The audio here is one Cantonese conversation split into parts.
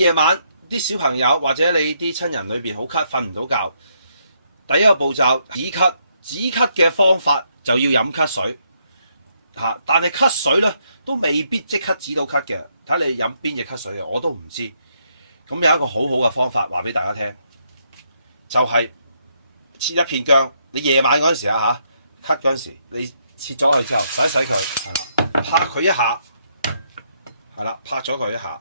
夜晚啲小朋友或者你啲親人裏邊好咳，瞓唔到覺，第一個步驟止咳。止咳嘅方法就要飲咳水嚇，但係咳水咧都未必即刻止到咳嘅，睇你飲邊隻咳水啊，我都唔知。咁有一個好好嘅方法話俾大家聽，就係切一片薑。你夜晚嗰陣時啊嚇，咳嗰陣時，你切咗佢之後洗一洗佢，拍佢一下，係啦，拍咗佢一下。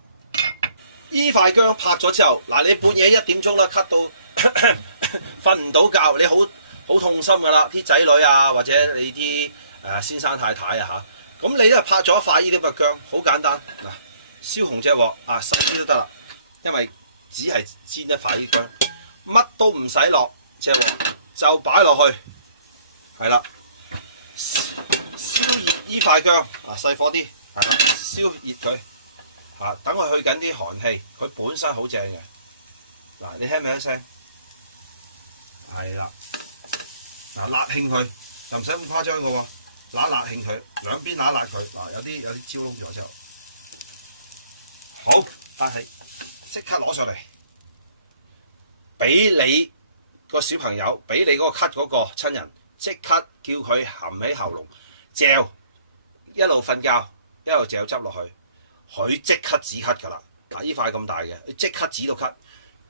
依塊薑拍咗之後，嗱你半夜1點鐘啦，咳到瞓唔到覺，你好痛心噶啦，啲仔女啊或者你啲先生太太啊嚇，咁你都係拍咗一塊呢啲咁嘅薑，好簡單嗱，燒紅隻鑊啊細啲都得啦，因為只係煎一塊呢薑，乜都唔使落隻鑊，就擺落去，係啦，燒熱呢塊薑啊細火啲，係啦，燒熱佢啊，等佢去緊啲寒氣，佢本身好正嘅，嗱你聽唔聽聲？係啦。嗱，辣興佢又唔使咁誇張嘅喎，辣興佢，兩邊辣佢，嗱有啲焦燶咗之後，好，但係即刻攞上嚟，俾你個小朋友，俾你嗰個咳嗰個親人，即刻叫佢含起喉嚨，嚼，一路瞓覺，一路嚼汁落去，佢即刻止咳㗎啦。嗱，呢塊咁大嘅，即刻止到咳。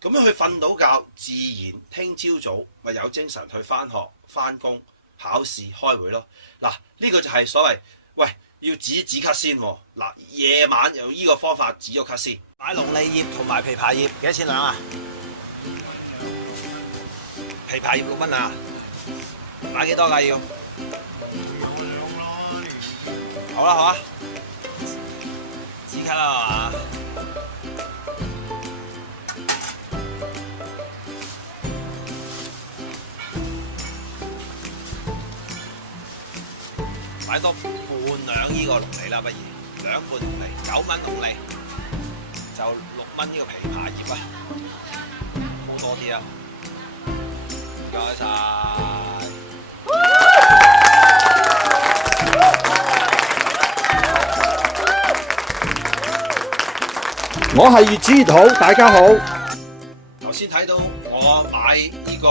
咁樣佢瞓到覺，自然聽朝早咪有精神去返學、返工、考試、開會咯。嗱，呢個就係所謂，喂，要止咳先喎。嗱，夜晚用呢個方法止咗咳先。買龍脷葉同埋枇杷葉幾多錢兩啊？枇杷葉6蚊啊？買幾多㗎要？好啦好啊，止咳啦係嘛？買多半兩呢個龍脷啦，不如2半龍脷，9蚊龍脷，就6蚊呢個枇杷葉啊，好多啲啊，唔該晒。我係粵子粵好，大家好。頭先睇到我買呢個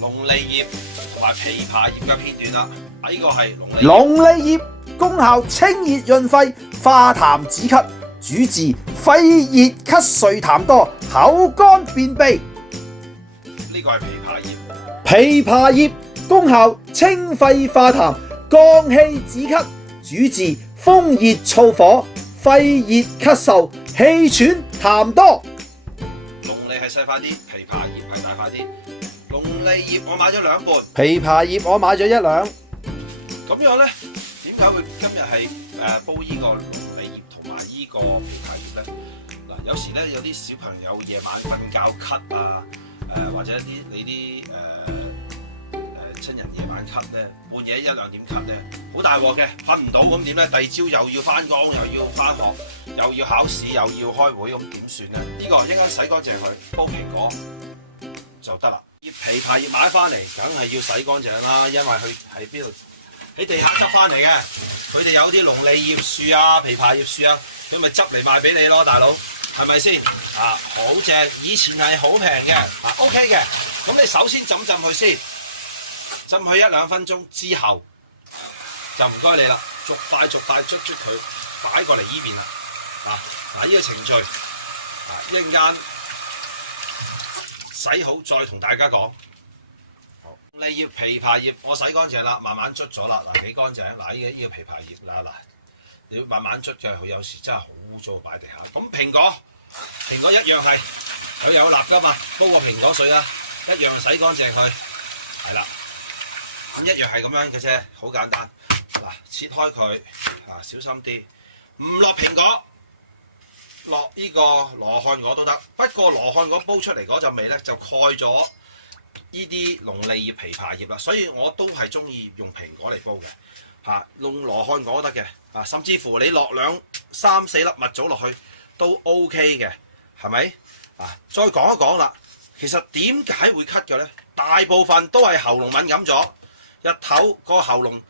龍脷葉同埋枇杷葉嘅片段啦。呢個係龍脷葉功效清熱潤肺、化痰止咳，主治肺熱咳嗽痰多、口乾便秘。呢個係枇杷葉。枇杷葉功效清肺化痰、降氣止咳，主治風熱燥火、肺熱咳嗽、氣喘痰多。龍脷係細塊啲，枇杷葉係大塊啲。龍脷葉我買咗2半，枇杷葉我買咗1兩。咁樣咧，點解會今日係煲呢個龍脷葉同埋呢個枇杷葉咧？嗱，有時咧有啲小朋友夜晚瞓覺咳啊，或者你啲親人夜晚咳咧，半夜1、2點咳咧，好大鑊嘅，瞓唔到咁點咧？第二朝又要翻工，又要翻學，又要考試，又要開會，咁點算咧？呢個應該洗乾淨佢，煲蘋果就得啦。枇杷葉買翻嚟，梗係要洗乾淨啦，因為佢喺邊度？喺地下執翻嚟嘅，佢哋有啲龍脷葉樹啊、枇杷葉樹啊，佢咪執嚟賣俾你咯，大佬，係咪先？啊，好正，以前係好平嘅，啊 OK 嘅。咁你首先浸佢先，浸佢1、2分鐘之後，就唔該你啦，逐塊捽佢，擺過嚟呢邊啦。嗱呢個程序，一陣間洗好再同大家講。龍脷葉、枇杷葉我洗乾淨啦，慢慢捽咗啦，嗱幾乾淨。嗱呢個枇杷葉啦，嗱你要慢慢捽嘅，佢有時真係好污糟擺地下。咁蘋果一樣係佢有蠟噶嘛，煲個蘋果水啦，一樣洗乾淨佢，係啦，咁一樣係咁樣嘅啫，好簡單。嗱切開佢，小心啲，唔落蘋果，落呢個羅漢果都得。不過羅漢果煲出嚟嗰陣味咧就蓋咗呢啲龍脷葉、枇杷葉啦，所以我都係中意用蘋果嚟煲嘅，用羅漢果都得嘅，甚至乎你落2、3、4粒蜜棗落去都 OK 嘅，係咪？再講一講啦，其實點解會咳嘅咧？大部分都係喉嚨敏感咗，日頭個喉嚨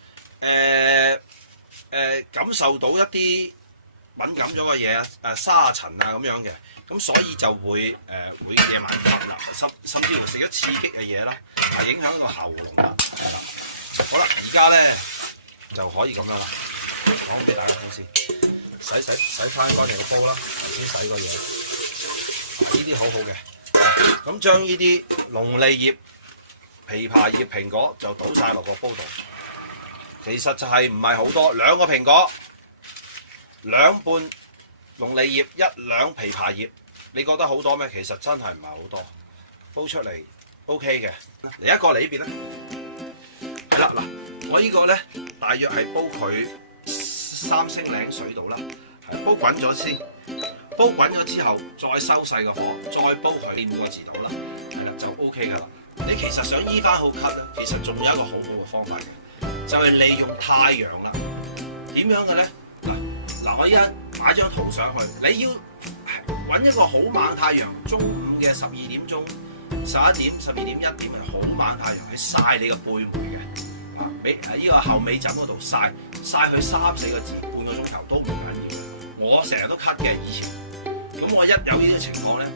感受到一啲敏感咗嘅嘢沙塵啊咁樣嘅，咁所以就會夜晚咳啦，甚至乎食咗刺激嘅嘢啦，影響個喉嚨啦，係啦。好啦，而家咧就可以咁樣啦，講俾大家聽先，洗翻乾淨個煲啦，頭先洗過嘢，呢啲好好嘅。咁將呢啲龍脷葉、枇杷葉、蘋果就倒晒落個煲度。其實就係唔係好多，兩個蘋果、兩半龍脷葉、一兩枇杷葉，你覺得好多咩？其實真係唔係好多，煲出嚟 OK 嘅。嚟一個嚟呢邊咧，係啦嗱，我呢個咧大約係煲佢3升零水度啦，係煲滾咗先，煲滾咗之後再收細個火，再煲佢5個字度啦，係啦就 OK 噶啦。你其實想醫翻好咳咧，其實仲有一個好好嘅方法嘅，就係利用太陽啦。點樣嘅咧？嗱，我依家擺張圖上去，你要揾一個好猛太陽，中午嘅12點鐘、11點、12點、1點係好猛太陽去曬你個背眉嘅，喺呢個後尾枕嗰度曬佢3-4個字，半個鐘頭都唔緊要。我成日都咳嘅以前，咁我一有呢啲情況咧，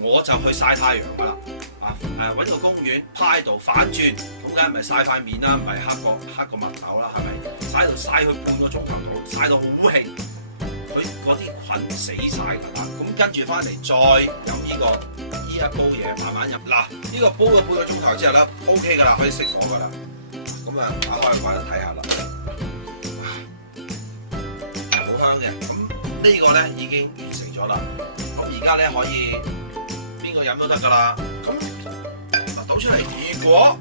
我就去曬太陽噶啦。揾個公園趴喺度反轉，咁梗係咪曬塊面啦？唔係黑個墨頭啦，係咪？曬佢半個鐘頭到，曬到好興，佢嗰啲菌死晒㗎啦。咁跟住翻嚟再飲呢一煲嘢，慢慢飲。嗱，呢個煲咗半個鐘頭之後咧 ，OK 㗎啦，可以熄火㗎啦。咁啊，打開個筷子睇下啦，好香嘅。咁呢個咧已經完成咗啦。咁而家咧可以邊個飲都得㗎啦。咁倒出嚟，如果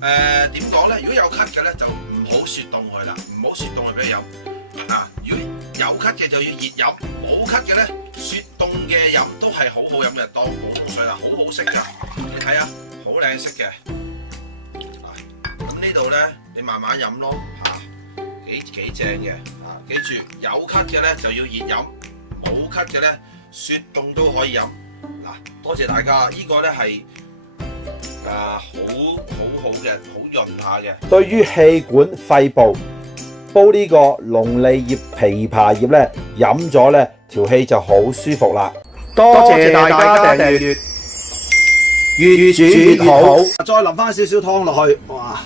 點講咧？如果有咳嘅咧，就唔好雪凍佢啦，唔好雪凍佢俾佢飲。如果有咳嘅就要熱飲，冇咳嘅咧，雪凍嘅飲都係好好飲嘅，當普通水啦，好好食㗎。你睇下，好靚色嘅。咁呢度咧，你慢慢飲咯，幾正嘅。記住有咳嘅咧就要熱飲，冇咳嘅咧雪凍都可以飲。嗱，多謝大家，呢個咧係好嘅，好潤下嘅。對於氣管肺部，煲呢個龍脷葉、枇杷葉咧，飲咗咧條氣就好舒服啦。多謝大家訂閱，越煮越好。再淋翻少少湯落去，哇！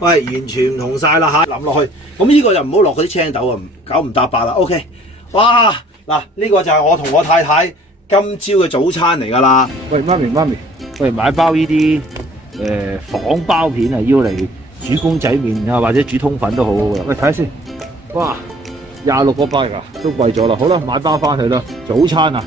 喂，完全唔同晒啦嚇，淋落去。咁呢個就唔好落嗰啲青豆啊，九唔搭八啦。OK， 哇！嗱，呢個就係我同我太太今朝嘅早餐嚟㗎啦。喂，媽咪，喂，買包呢啲仿包片啊，要嚟煮公仔麵啊，或者煮通粉都好好噶。喂，睇下先，哇，26個包㗎，都貴咗啦。好啦，買包翻去啦，早餐啊！